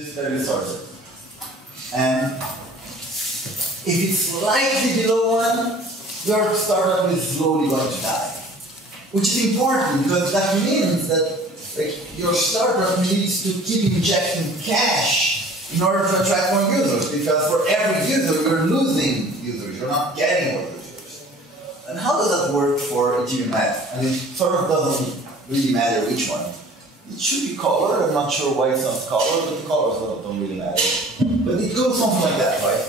just barely started. And if it's slightly below 1, your startup is slowly going to die. Which is important because that means that your startup needs to keep injecting cash in order to attract more users. Because for every user, you're losing users. You're not getting more users. And how does that work for Ethereum math? And it sort of doesn't really matter which one. It should be colored. I'm not sure why it's not colored, but the colors don't really matter. But it goes something like that, right?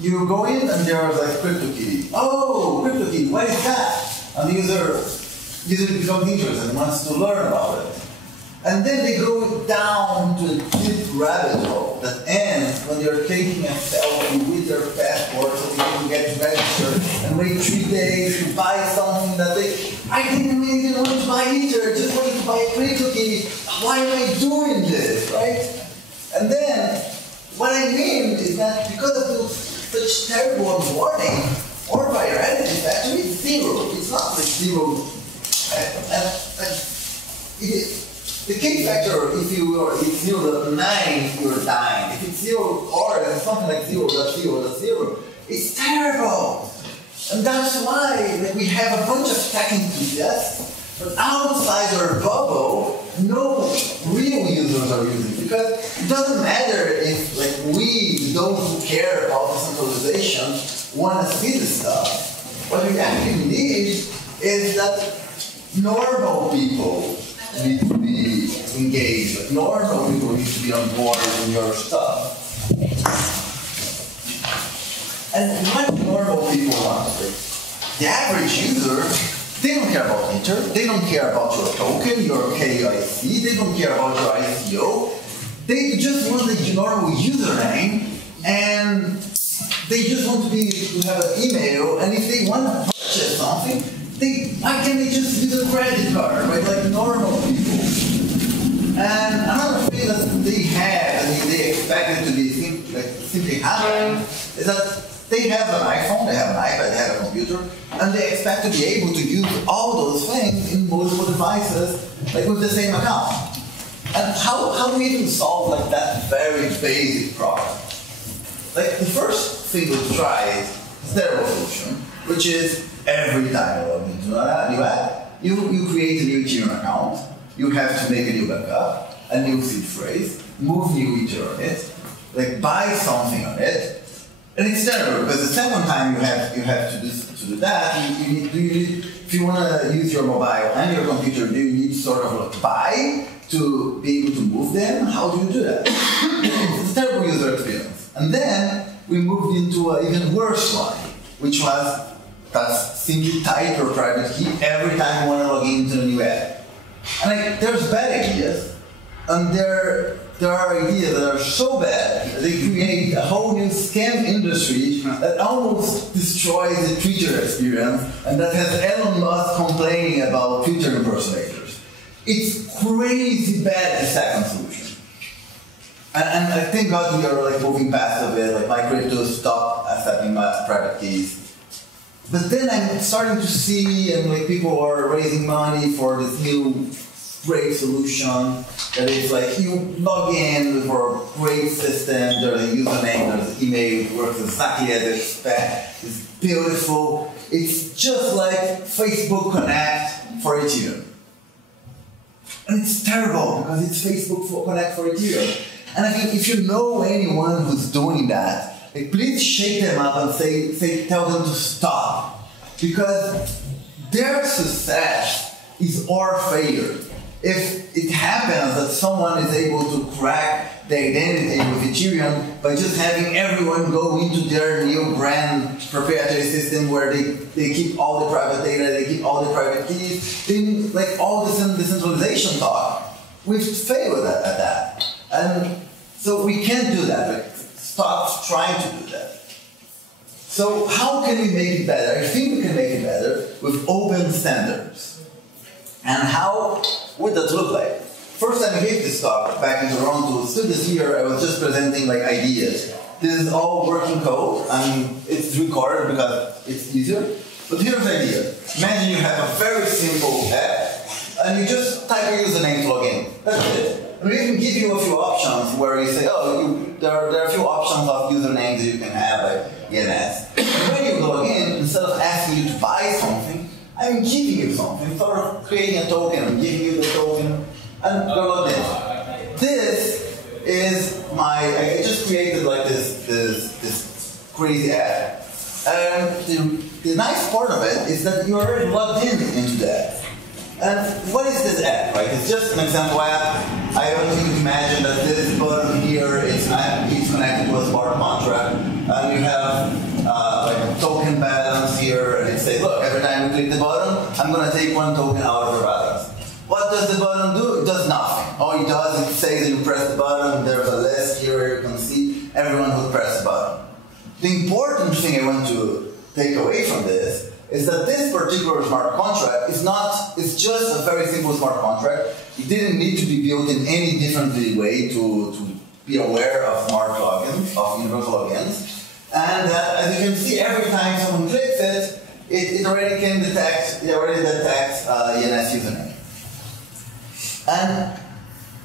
You go in and there's like CryptoKitty. Oh, CryptoKitty, what is that? And the user becomes interested and wants to learn about it. And then they go down to a deep rabbit hole that ends when they're taking a selfie with their passport so they can get registered and wait 3 days to buy something that I didn't really want to buy either, I just wanted to buy a CryptoKitty. Why am I doing this, right? And then, what I mean is that because of such terrible onboarding or virality, actually it's zero. It's not like zero. The K factor, if it's 0.9, you're dying. If it's 0 or something like 0.0.0, it's terrible. And that's why we have a bunch of tech enthusiasts, but outside our bubble, no real users are using. Because it doesn't matter if we, those who care about decentralization, want to see this stuff. What we actually need is that normal people need to be engaged. Normal people need to be on board in your stuff. And what normal people want? The average user, they don't care about Ether, they don't care about your token, your KYC, they don't care about your ICO. They just want the normal username, and they just want to have an email, and if they want to purchase something, why can't they just use a credit card, right? Like normal people. And another thing that they have, and they expect it to be simply happen, is that they have an iPhone, they have an iPad, they have a computer, and they expect to be able to use all those things in multiple devices, with the same account. And how do we even solve that very basic problem? The first thing we try is their solution, which is every time you log into a new app, you create a new Ethereum account, you have to make a new backup, a new seed phrase, move new Ether on it, buy something on it. And it's terrible because the second time you have to do that, you need, if you want to use your mobile and your computer, do you need sort of buy to be able to move them? How do you do that? It's a terrible user experience. And then we moved into an even worse one, which was simply type your private key every time you want to log into a new app. And there's bad ideas, and there are ideas that are so bad that they create a whole new scam industry that almost destroys the Twitter experience, and that has Elon Musk complaining about Twitter impersonators. It's crazy bad, the second solution. And I thank God we are moving past of it, my crypto stopped accepting my private keys. But then I'm starting to see, and people are raising money for this new great solution that is you log in for a great system, there's a username, there's an email, it works exactly as expect, it's beautiful. It's just like Facebook Connect for Ethereum. And it's terrible because it's Facebook Connect for Ethereum. And I think if you know anyone who's doing that, please shake them up and tell them to stop. Because their success is our failure. If it happens that someone is able to crack the identity with Ethereum by just having everyone go into their new brand proprietary system where they keep all the private data, they keep all the private keys, then all this decentralization talk, we've failed at that. And so we can't do that. Stop trying to do that. So how can we make it better? I think we can make it better with open standards. And how would that look like? First time I gave this talk back in Toronto, still this year, I was just presenting ideas. This is all working code. It's recorded because it's easier. But here's the idea. Imagine you have a very simple app, and you just type your username to log in. That's it. And we can give you a few options where you say, oh, there are a few options of usernames that you can have, like ENS. And when you log in, instead of asking you to buy something, I'm giving you something, sort of creating a token, I'm giving you the token, and go log in. This is I just created like this crazy app. And the nice part of it is that you're already logged into that. And what is this app, right? It's just an example app. I want you to imagine that this button here is connected to a smart contract. And you have like a token balance here, and it says, look, every time you click the button, I'm going to take one token out of your balance. What does the button do? It does nothing. All it does is say that you press the button, there's a list here, you can see everyone who pressed the button. The important thing I want to take away from this is that this particular smart contract is it's just a very simple smart contract. It didn't need to be built in any different way to be aware of smart logins, of universal logins. And as you can see, every time someone clicks it, it already detects ENS username. And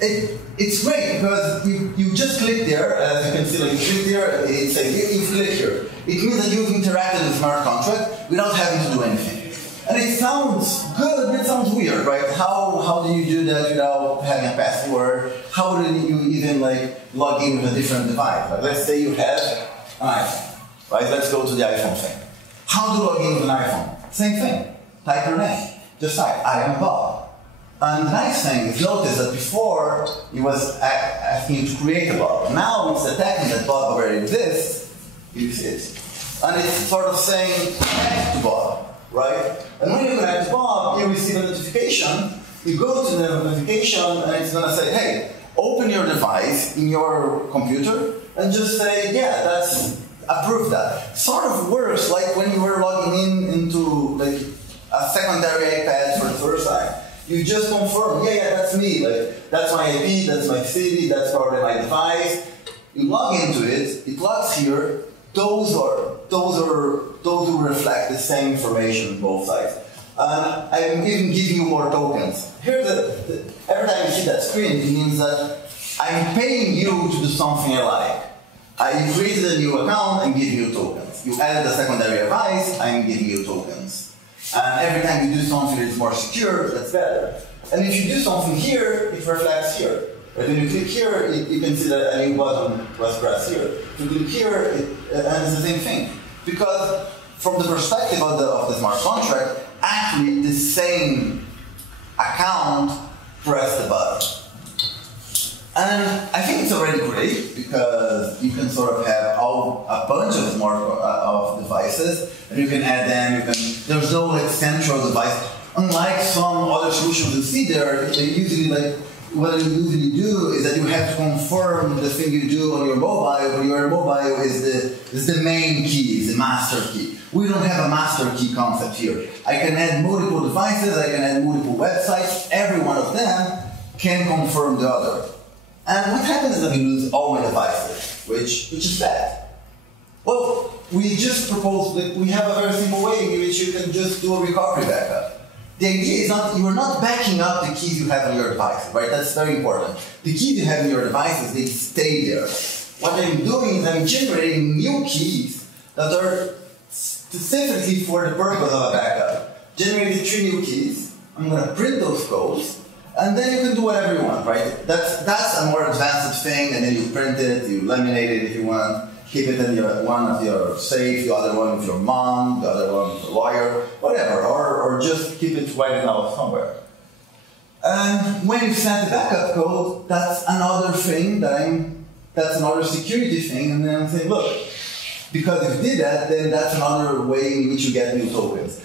it's great because you just click there, as you can see, like you click there, it says you click here. It means that you've interacted with the smart contract without having to do anything. And it sounds good, but it sounds weird, right? How do you do that without having a password? How do you even like log in with a different device? Like, let's say you have an iPhone, right? Let's go to the iPhone thing. How to log in with an iPhone? Same thing. Type your name. Just type, I am Bob. And the nice thing is, notice that before it was asking you to create a Bob. Now it's detecting that Bob already exists. You see it. And it's sort of saying, connect to Bob, right? And when you connect to Bob, you receive a notification. You go to the notification, and it's going to say, hey, open your device in your computer, and just say, yeah, approve that. Sort of works like when you were logging into like a secondary iPad for the first time. You just confirm, yeah, that's me. Like, that's my IP, that's my city, that's probably my device. You log into it, it logs here. Those will reflect the same information on both sides. And I'm even giving you more tokens. Here's every time you see that screen, it means that I'm paying you to do something I like. I created a new account, I'm giving you tokens. You added a secondary device, I'm giving you tokens. And every time you do something that's more secure, that's better. And if you do something here, it reflects here. But when you click here, you can see that a new button was pressed here. If you click here, and it's the same thing. Because from the perspective of the smart contract, actually the same account pressed the button. And I think it's already great because you can sort of have a bunch of of devices, and you can add them. There's no like central device. Unlike some other solutions you see there, they usually what you usually do is that you have to confirm the thing you do on your mobile. But your mobile is the main key, is the master key. We don't have a master key concept here. I can add multiple devices. I can add multiple websites. Every one of them can confirm the other. And what happens is that we lose all my devices, which is bad. Well, we just proposed that we have a very simple way in which you can just do a recovery backup. The idea is you are not backing up the keys you have on your device, right? That's very important. The keys you have on your devices, they stay there. What I'm doing is I'm generating new keys that are specifically for the purpose of a backup. Generating 3 new keys. I'm going to print those codes. And then you can do whatever you want, right? That's a more advanced thing, and then you print it, you laminate it if you want, keep it in one of your safe, the other one with your mom, the other one with your lawyer, whatever, or just keep it right now somewhere. And when you set the backup code, that's another thing that's another security thing, and then I'm saying, look, because if you did that, then that's another way in which you get new tokens.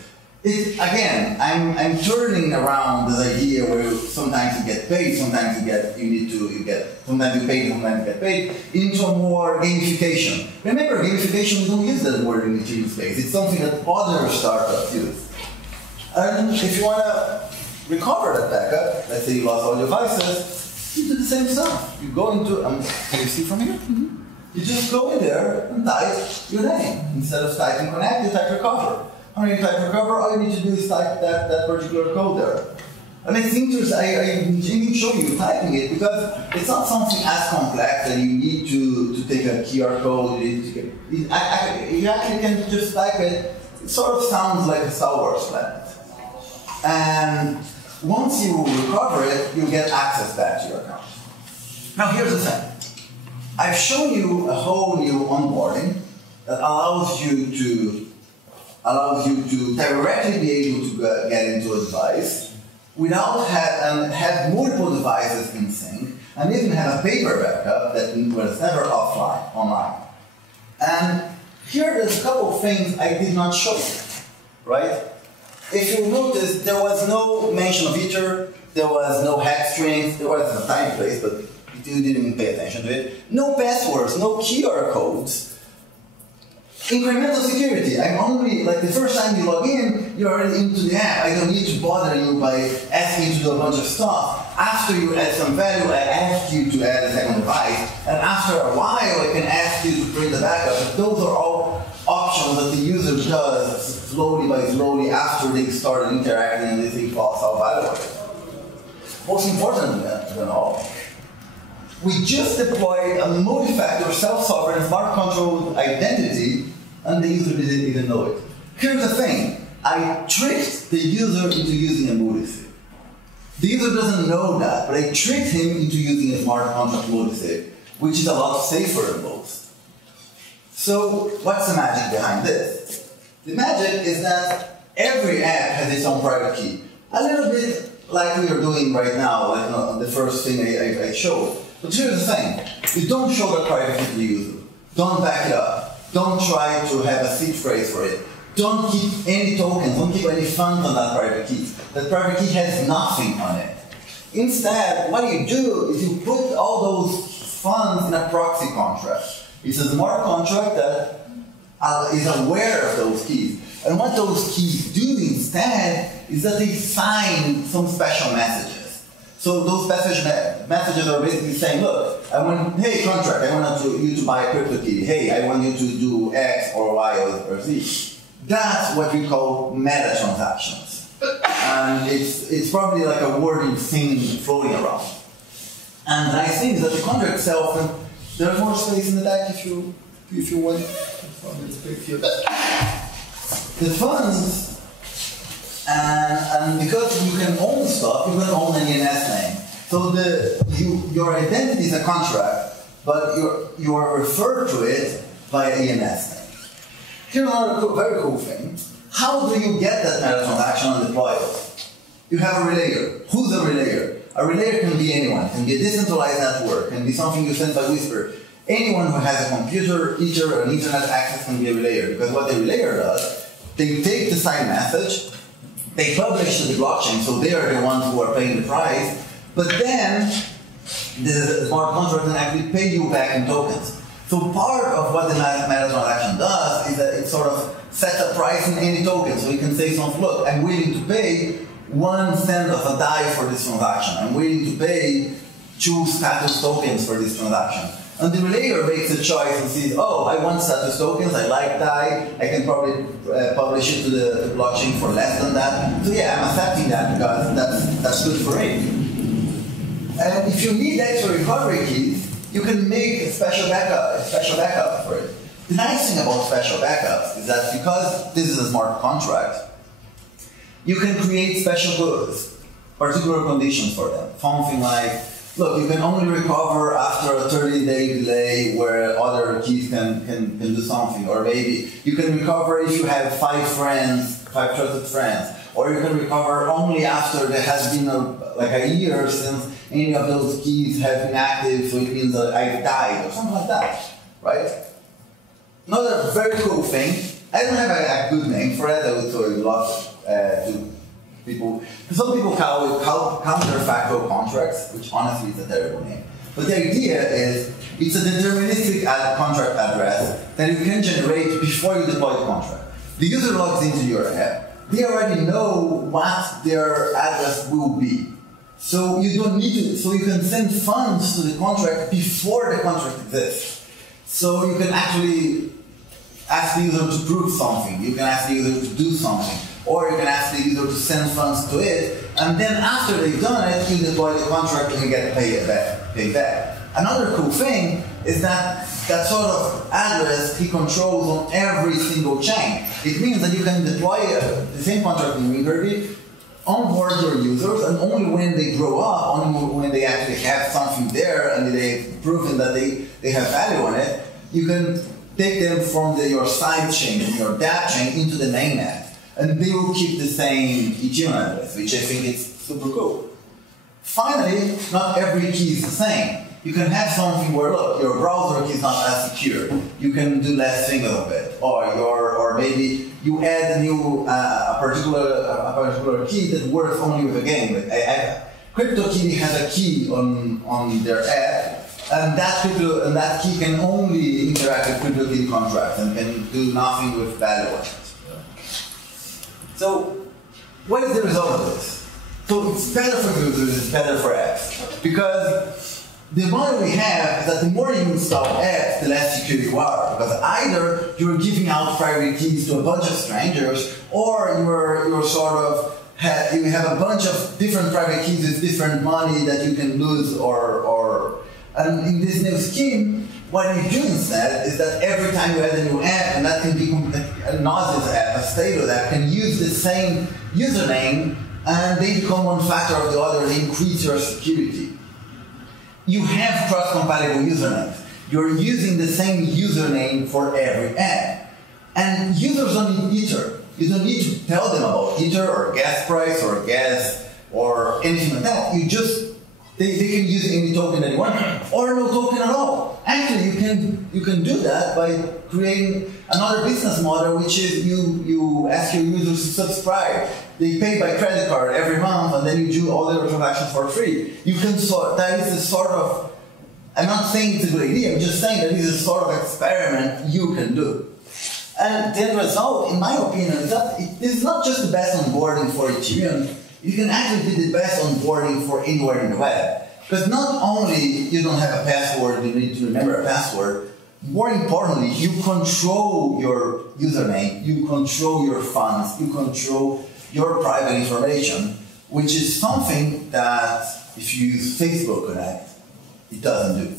Again, I'm turning around this idea where sometimes you get paid, sometimes sometimes you pay, sometimes you get paid, into a more gamification. Remember, gamification, we don't use that word in the Ethereum space. It's something that other startups use. And if you want to recover that backup, let's say you lost all your devices, you do the same stuff. You go into, can you see from here? Mm-hmm. You just go in there and type your name. Instead of typing connect, you type recover. When you type recover, all you need to do is type that particular code there. I mean, it's interesting. I can show you typing it because it's not something as complex that you need to take a QR code. You actually can just type it. It sort of sounds like a Star Wars planet. And once you recover it, you get access back to your account. Now, here's the thing. I've shown you a whole new onboarding that allows you to directly be able to get into a device without have multiple devices in sync, and even have a paper backup that was never online. And here there's a couple of things I did not show you, right? If you notice, there was no mention of Ether, there was no hex strings, there was a tiny place, but you didn't even pay attention to it. No passwords, no QR codes. Incremental security. I'm only, like the first time you log in, you're already into the app. I don't need to bother you by asking you to do a bunch of stuff. After you add some value, I ask you to add a second device. And after a while, I can ask you to bring the backup. But those are all options that the user does slowly by slowly after they start interacting and they think, well, how valuable it is. Most important than all, we just deployed a multi-factor self-sovereign smart controlled identity and the user didn't even know it. Here's the thing. I tricked the user into using a multi-sig. The user doesn't know that, but I tricked him into using a smart contract multi-sig, which is a lot safer than most. So what's the magic behind this? The magic is that every app has its own private key. A little bit like we are doing right now, like the first thing I showed. But here's the thing. You don't show the private key to the user. Don't back it up. Don't try to have a seed phrase for it. Don't keep any tokens. Don't keep any funds on that private key. That private key has nothing on it. Instead, what you do is you put all those funds in a proxy contract. It's a smart contract that is aware of those keys. And what those keys do instead is that they sign some special messages. So those messages are basically saying, look, hey contract, I want you to buy a crypto key. Hey, I want you to do X or Y or Z. That's what we call meta transactions. And it's probably like a wording thing floating around. And the nice thing is that the contract itself, and there's more space in the back if you want. The funds, and because you can own stuff, you can own an ENS name. So your identity is a contract, but you are referred to it by an ENS name. Here's another very cool thing. How do you get that meta transaction and deploy it? You have a relayer. Who's a relayer? A relayer can be anyone. It can be a decentralized network. It can be something you send by Whisper. Anyone who has a computer, Ether, or an internet access can be a relayer. Because what the relayer does, they take the signed message, they publish to the blockchain, so they are the ones who are paying the price, but then the smart contract can actually pay you back in tokens. So part of what the meta transaction does is that it sort of sets a price in any token. So you can say something, look, I'm willing to pay 1 cent of a DAI for this transaction. I'm willing to pay 2 status tokens for this transaction. And the relayer makes a choice and says, oh, I want status tokens, I like DAI, I can probably publish it to the blockchain for less than that. So yeah, I'm accepting that because that's good for it. And if you need extra recovery keys, you can make a special backup for it. The nice thing about special backups is that because this is a smart contract, you can create special particular conditions for them. Something like, look, you can only recover after a 30-day delay where other keys can do something. Or maybe you can recover if you have 5 trusted friends. Or you can recover only after there has been a year since any of those keys have been active, so it means that I've died, or something like that, right? Another very cool thing, I don't have a good name for it, I would throw a lot to people. Some people call it counterfactual contracts, which honestly is a terrible name. But the idea is, it's a deterministic contract address that you can generate before you deploy the contract. The user logs into your app. They already know what their address will be. So you don't need to, so you can send funds to the contract before the contract exists. So you can actually ask the user to prove something. You can ask the user to do something. Or you can ask the user to send funds to it, and then after they've done it, you deploy the contract and you get paid back. Another cool thing is that sort of address he controls on every single chain. It means that you can deploy the same contract in MakerDAO, onboard your users, and only when they grow up, only when they actually have something there and they've proven that they have value on it, you can take them from your side chain, from your dApp chain, into the mainnet. And they will keep the same Ethereum address, which I think is super cool. Finally, not every key is the same. You can have something where, look, your browser key is not as secure. You can do less things of it, or maybe you add a new a particular key that works only with a game. Like CryptoKitty has a key on their app, and that key can only interact with CryptoKitty contracts and can do nothing with value on it. So, what is the result of this? So it's better for users, it's better for apps, because the model we have is that the more you install apps, the less secure you are. Because either you're giving out private keys to a bunch of strangers, or you're sort of you have a bunch of different private keys with different money that you can lose and in this new scheme, what you do instead is that every time you add a new app, and that can be a Gnosis app, a stateless app, can use the same username, and they become one factor of the other, they increase your security. You have cross-compatible usernames. You're using the same username for every app. And users don't need Ether. You don't need to tell them about Ether or gas price or gas or anything like that. They can use any token they want, or no token at all. Actually, you can do that by creating another business model, which is you ask your users to subscribe. They pay by credit card every month, and then you do all their transactions for free. That is a sort of, I'm not saying it's a good idea, I'm just saying that this is a sort of experiment you can do. And the end result, in my opinion, is that it is not just the best onboarding for Ethereum, you can actually be the best onboarding for anywhere in the web. Because not only you don't have a password, you need to remember a password, more importantly, you control your username, you control your funds, you control your private information, which is something that if you use Facebook Connect, it doesn't do.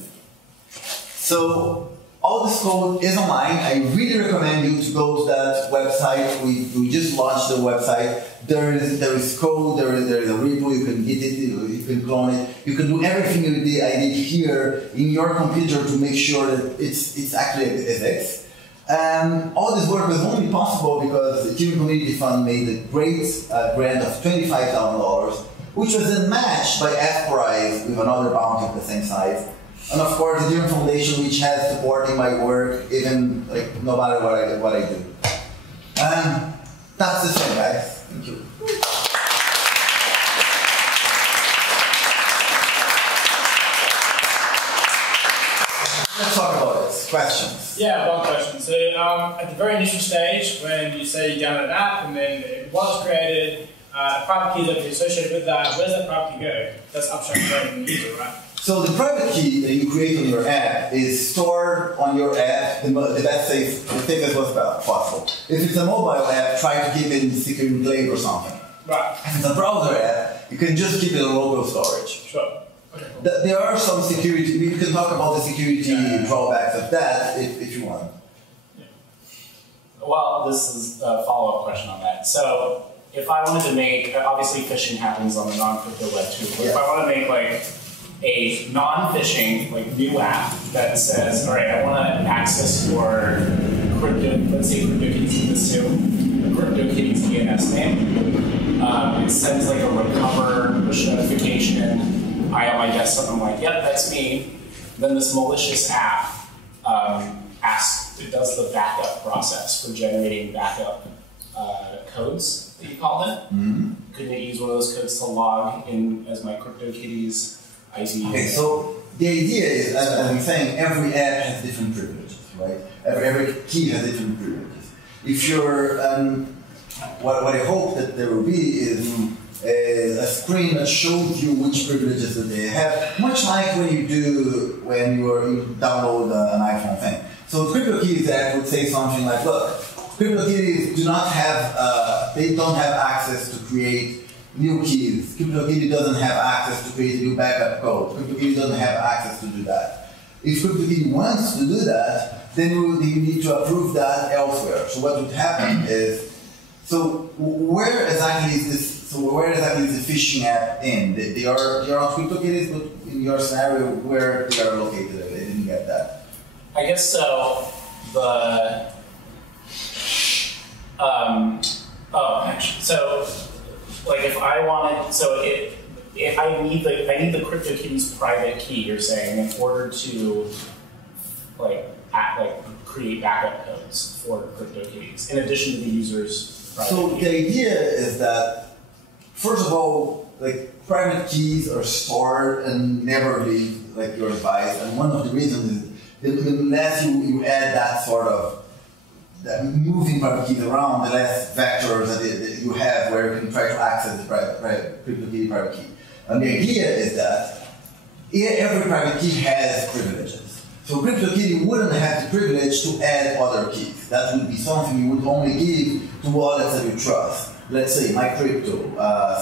So all this code is online. I really recommend you to go to that website. We just launched the website. There is code, there is a repo, you can get it, you can clone it. You can do everything I did here in your computer to make sure that it's actually ethics. And all this work was only possible because the Ethereum Community Fund made a great grant of $25,000, which was then matched by F-Prize with another bounty of the same size. And of course, the Dharma Foundation, which has supporting my work, even no matter what I do. And that's the thing, guys. Thank you. Let's talk about it. Questions? Yeah, one question. So at the very initial stage, when you say you download an app and then it was created, a private key that is associated with that, where does that private key go? That's abstracted from the user, right? So the private key that you create on your app is stored on your app the best safest possible. If it's a mobile app, try to keep it in the secure enclave or something. Right. If it's a browser app, you can just keep it in local storage. Sure. Okay, cool. There are some security, we can talk about the security drawbacks of that if you want. Yeah. Well, this is a follow-up question on that. So if I wanted to make, obviously phishing happens on the non-crypto web too, but if I want to make like a non-phishing new app that says, all right, I want to access your crypto, let's say CryptoKitties in this too, CryptoKitties DNS name. It sends like a recover push notification. I on my desktop, I'm like, yep, that's me. Then this malicious app it does the backup process for generating backup codes that you called it. Mm-hmm. Couldn't it use one of those codes to log in as my CryptoKitties ID? Okay, so the idea is, as I'm saying, every app has different privileges, right? Every key has different privileges. If you're, what I hope that there will be is a screen that shows you which privileges that they have, much like when you download an iPhone thing. So CryptoKitties app would say something like, look, CryptoKitties do not have, they don't have access to create new keys. CryptoKitty doesn't have access to create a new backup code. CryptoKitty doesn't have access to do that. If CryptoKitty wants to do that, then you need to approve that elsewhere. So what would happen is, so where exactly is this? So where exactly is the phishing app in? They are on CryptoKitties, but in your scenario, where they are located? I didn't get that. I guess so. So like if I wanted, if I need the CryptoKitties private key, you're saying, in order to create backup codes for CryptoKitties, in addition to the user's private key. The idea is that, first of all, like private keys are stored and never leave like your device, and one of the reasons is unless you add that sort of moving private keys around, the less vectors that you have where you can try to access the CryptoKitty private key. And the idea is that every private key has privileges. So CryptoKitty wouldn't have the privilege to add other keys. That would be something you would only give to wallets that you trust. Let's say MyCrypto,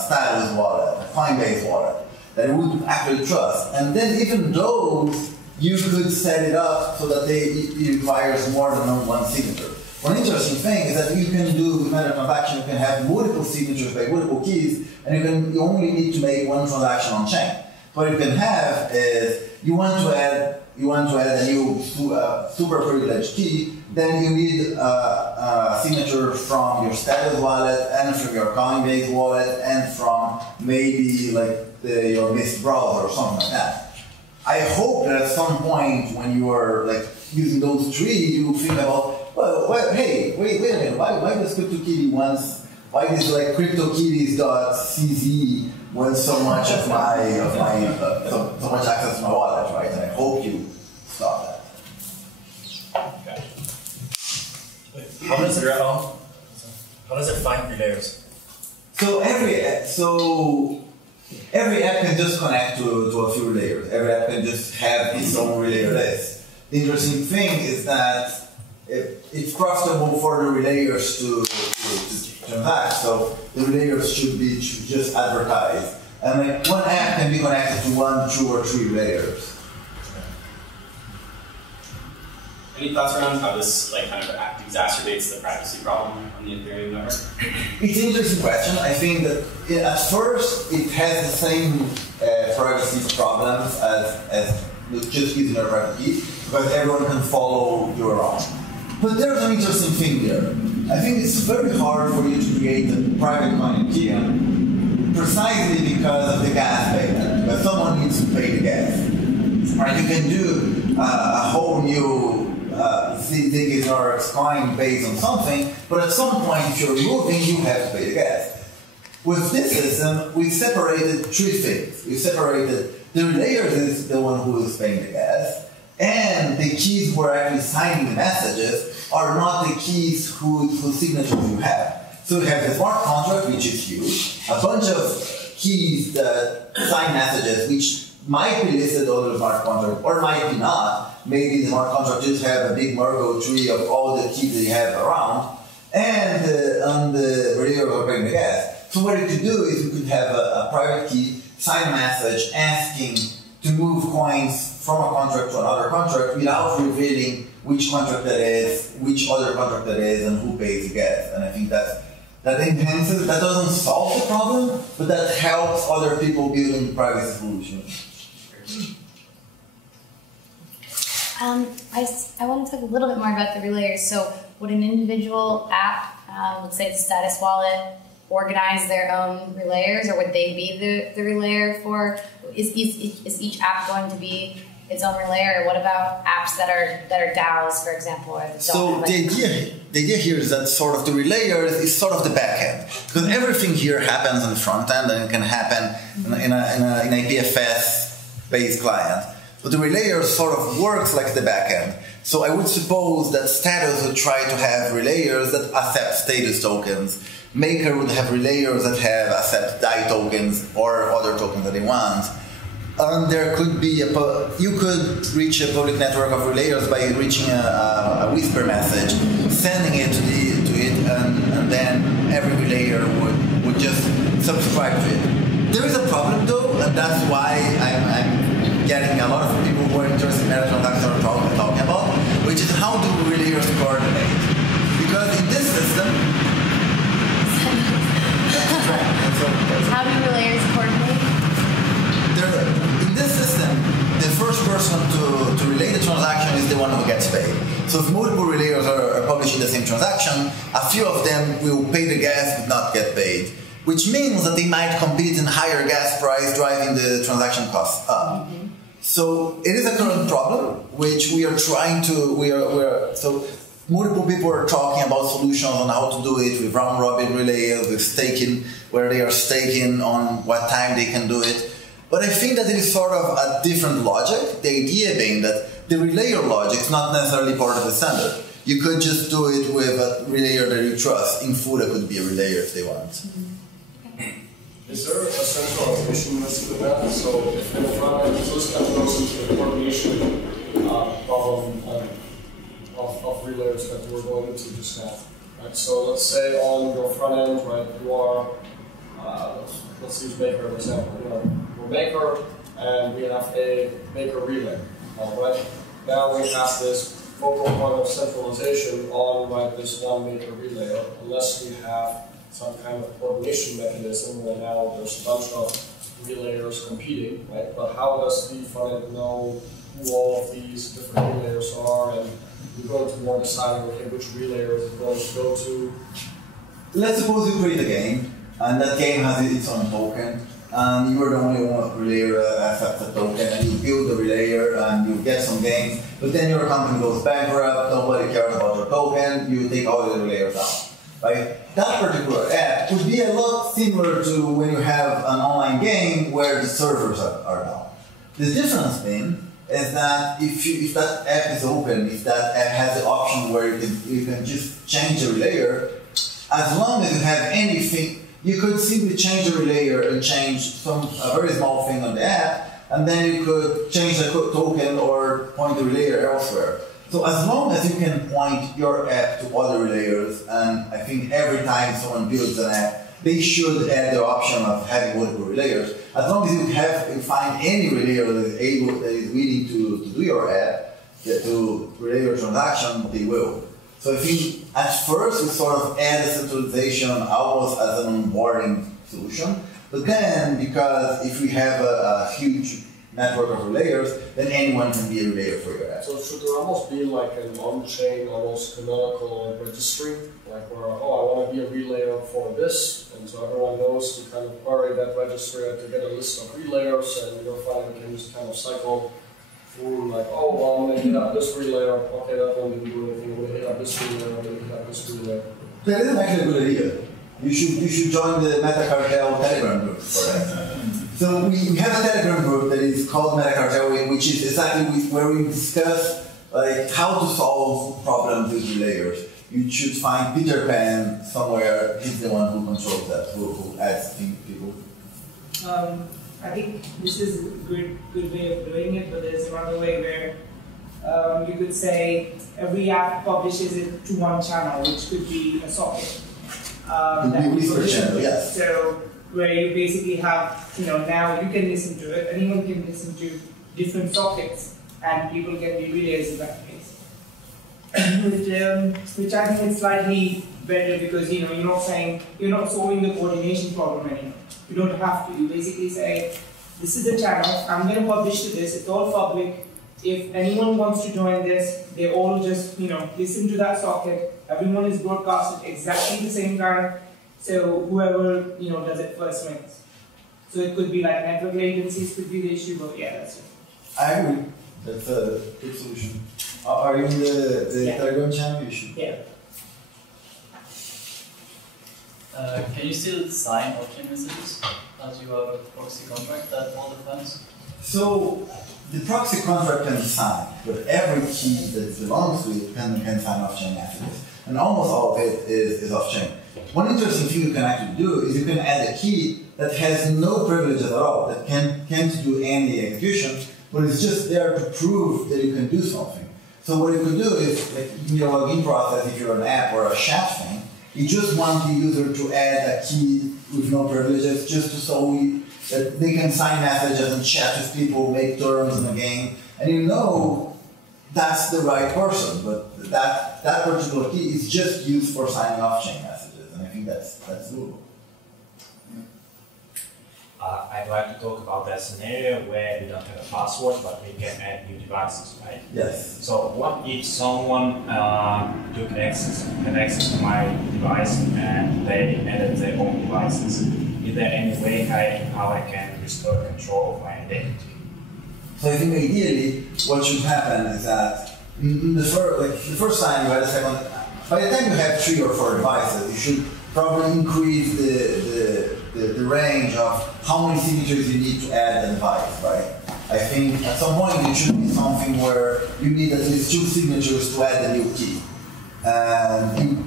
Stylus wallet, Coinbase wallet, that you would actually trust. And then even those, you could set it up so that it requires more than one signature. One interesting thing is that you can do, with a transaction, you can have multiple signatures by multiple keys, and you only need to make one transaction on chain. What you can have is you want to add a new super privileged key, then you need a signature from your Stylus wallet and from your Coinbase wallet and from maybe like your Mist browser or something like that. I hope that at some point when you are like using those three, you think about, well, hey, wait a minute, why does CryptoKitty why does like CryptoKitties.cz want so much of so much access to my wallet, right? And I hope you stop that. Okay. How does it find relayers? So every app can just connect to a few layers. Every app can just have its own relayer list. The interesting thing is that it's profitable for the relayers to transact. So the relayers should just advertise. And like one app can be connected to 1, 2, or 3 layers. Any thoughts around how this like kind of exacerbates the privacy problem on the Ethereum network? It's an interesting question. I think that at first it has the same privacy problems as just using your private key, because everyone can follow you around. But there's an interesting thing here. I think it's very hard for you to create a private coin key precisely because of the gas payment, because someone needs to pay the gas. Right? You can do a whole new Ziggy's or coin based on something, but at some point if you're moving, you have to pay the gas. With this system, we separated 3 things. We separated the relayers is the one who is paying the gas, and the keys who are actually signing the messages are not the keys whose signatures you have. So we have the smart contract, which is huge, a bunch of keys that sign messages, which might be listed on the smart contract or might be not. Maybe the smart contract just have a big Merkle tree of all the keys that you have around, and the relayers are paying the gas. So what you could do is you could have a private key, sign a message asking to move coins from a contract to another contract without revealing which contract that is, which other contract that is, and who pays the gas. And I think that enhances, that doesn't solve the problem, but that helps other people building privacy solutions. I want to talk a little bit more about the relayers. So would an individual app, let's say the Status Wallet, organize their own relayers, or would they be the relayer for, is each app going to be its own relayer? Or what about apps that are DAOs, for example? Or that so the idea here is that sort of the relayers is sort of the back end, because everything here happens on the front end, and it can happen in an IPFS based client. But the relayer sort of works like the back end. So I would suppose that Status would try to have relayers that accept status tokens. Maker would have relayers that accept DAI tokens or other tokens that they want. And there could be you could reach a public network of relayers by reaching a whisper message, sending it to it, and then every relayer would just subscribe to it. There is a problem though, and that's why I'm getting a lot of people who are interested in meta transactions are talking about, which is how do relayers coordinate? Because in this system, how do relayers coordinate? In this system, the first person to relay the transaction is the one who gets paid. So if multiple relayers are publishing the same transaction, a few of them will pay the gas but not get paid, which means that they might compete in higher gas price, driving the transaction costs up. Mm-hmm. So it is a current problem, which we are trying to, so multiple people are talking about solutions on how to do it with round robin relayers, with staking, where they are staking on what time they can do it. But I think that it is sort of a different logic, the idea being that the relayer logic is not necessarily part of the standard. You could just do it with a relayer that you trust. In Fuda could be a relayer if they want. Is there a centralization risk with that? So if this kind of goes into the coordination problem of relayers that we were going into just now, right? So let's say on your front end, right, you are, let's use Maker as an example. You know, we're Maker and we have a Maker relay, right? Now we have this focal point of centralization on, right, this one Maker relay, unless we have some kind of coordination mechanism where now there's a bunch of relayers competing, right? But how does the front end know who all of these different relayers are, and we're going to more deciding, okay, which relayer is it going to go to? Let's suppose you create a game, and that game has its own token, and you are the only one relayer that accepts the token, and you build the relayer, and you get some gains, but then your company goes bankrupt, nobody cares about your token, you take all the relayers out. Right? That particular app could be a lot similar to when you have an online game where the servers are down. The difference being is that if that app is open, if that app has the option where you can just change the relayer, as long as you have anything, you could simply change the relayer and change a very small thing on the app, and then you could change the token or point the relayer elsewhere. So as long as you can point your app to other relayers, and I think every time someone builds an app, they should add the option of having multiple relayers. As long as you find any relayer that is willing to do your app, to relay your transaction, they will. So I think at first we sort of add a centralization almost as an onboarding solution, but then because if we have a huge network of relayers, then anyone can be a relayer for your app. So should there almost be like an on-chain, almost canonical registry, like where, oh, I want to be a relayer for this, and so everyone knows to kind of query that registry to get a list of relayers, and your file can just kind of cycle through, like, oh, well, I'm going to hit up this relayer, okay, that one didn't do anything, I'm going to hit up this relayer, I'm going to hit up this relayer. That is actually a good idea. You should join the MetaCartel Telegram group for that. So we have a Telegram group that is called MetaCartel, which is exactly where we discuss like how to solve problems with relayers. You should find Peter Pan somewhere. He's the one who controls that, who adds people. I think this is a good way of doing it, but there's another way where you could say every app publishes it to one channel, which could be a socket. Could be a research channel, yes. So where you basically have, now you can listen to it, anyone can listen to different sockets, and people can be relayers in that case. Which I think is slightly better because, you're not solving the coordination problem anymore. You don't have to. You basically say, this is the channel, I'm going to publish to this, it's all public. If anyone wants to join this, they all just, listen to that socket. Everyone is broadcasted exactly the same time. So whoever, does it first wins. So it could be like network latencies could be the issue, but yeah, that's it. I agree. That's a good solution. Are you in the Telegram channel? You should. Yeah. Can you still sign opt-in messages as you have a proxy contract at all the times? So the proxy contract can be signed, but every key that belongs to it can sign off-chain messages. And almost all of it is off-chain. One interesting thing you can actually do is you can add a key that has no privileges at all, that can't do any execution, but it's just there to prove that you can do something. So what you could do is, like in your login process, if you're an app or a chat thing, You just want the user to add a key with no privileges, just to so that they can sign messages and chat with people, make turns in the game, and you know that's the right person, but that particular key is just used for signing off chain messages, and I think that's doable. I'd like to talk about that scenario where we don't have a password, but we can add new devices, right? Yes. So what if someone had access to my device and they added their own devices? Is there any way how I can restore control of my identity? So I think ideally what should happen is that the first time you had a second, by the time you have 3 or 4 devices, you should probably increase the range of how many signatures you need to add a device, right? I think at some point it should be something where you need at least 2 signatures to add a new key. And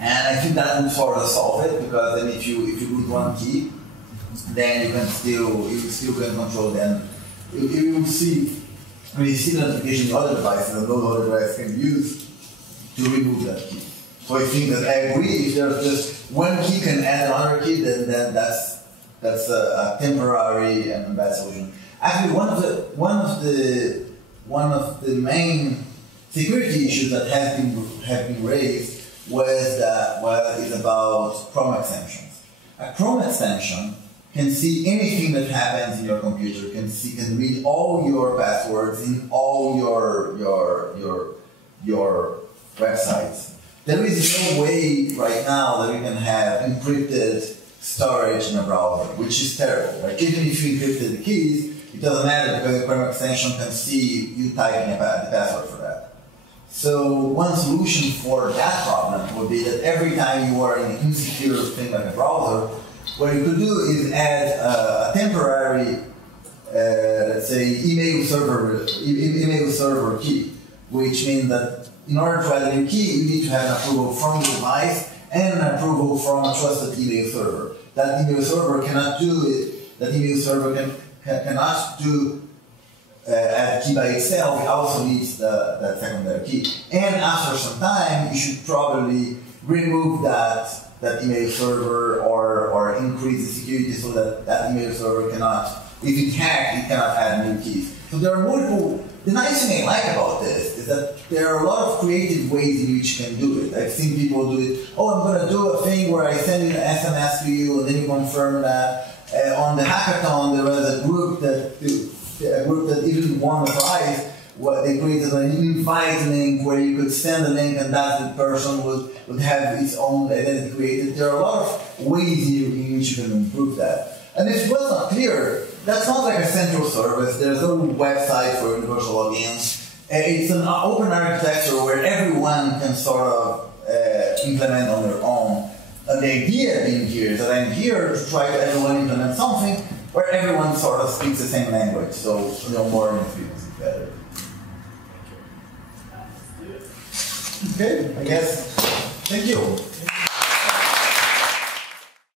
I think that will sort of solve it, because then if you lose one key, then you still can control them. You will see, when you see the notification in other devices, and those other devices can be used to remove that key. So I think that I agree, if there's just one key can add another key, then that's a temporary and bad solution. Actually, one of the main security issues that have been raised is about Chrome extensions. A Chrome extension can see anything that happens in your computer, can read all your passwords in all your websites. There is no way right now that we can have encrypted storage in a browser, which is terrible. Like, even if you encrypted the keys, it doesn't matter, because the Chrome extension can see you typing the password for that. So one solution for that problem would be that every time you are in an insecure thing like a browser, what you could do is add a temporary, let's say, email server key, which means that in order to add a new key, you need to have an approval from the device and an approval from a trusted email server. That email server cannot do it. That email server cannot do add a key by itself. It also needs that secondary key. And after some time, you should probably remove that email server or increase the security so that email server cannot, if it's hacked, it cannot add new keys. So there are multiple. The nice thing I like about this is that there are a lot of creative ways in which you can do it. I've seen people do it. Oh, I'm going to do a thing where I send an SMS to you, and then you confirm that. On the hackathon, there was a group that even won the prize. They created an invite link where you could send a link, and that the person would have its own identity created. There are a lot of ways in which you can improve that. And if it was not clear, that's not like a central service. There's no website for universal logins. It's an open architecture where everyone can sort of implement on their own. And the idea being here is that I'm here to try to everyone implement something where everyone sort of speaks the same language. So more experience is better. Okay, I guess. Thank you.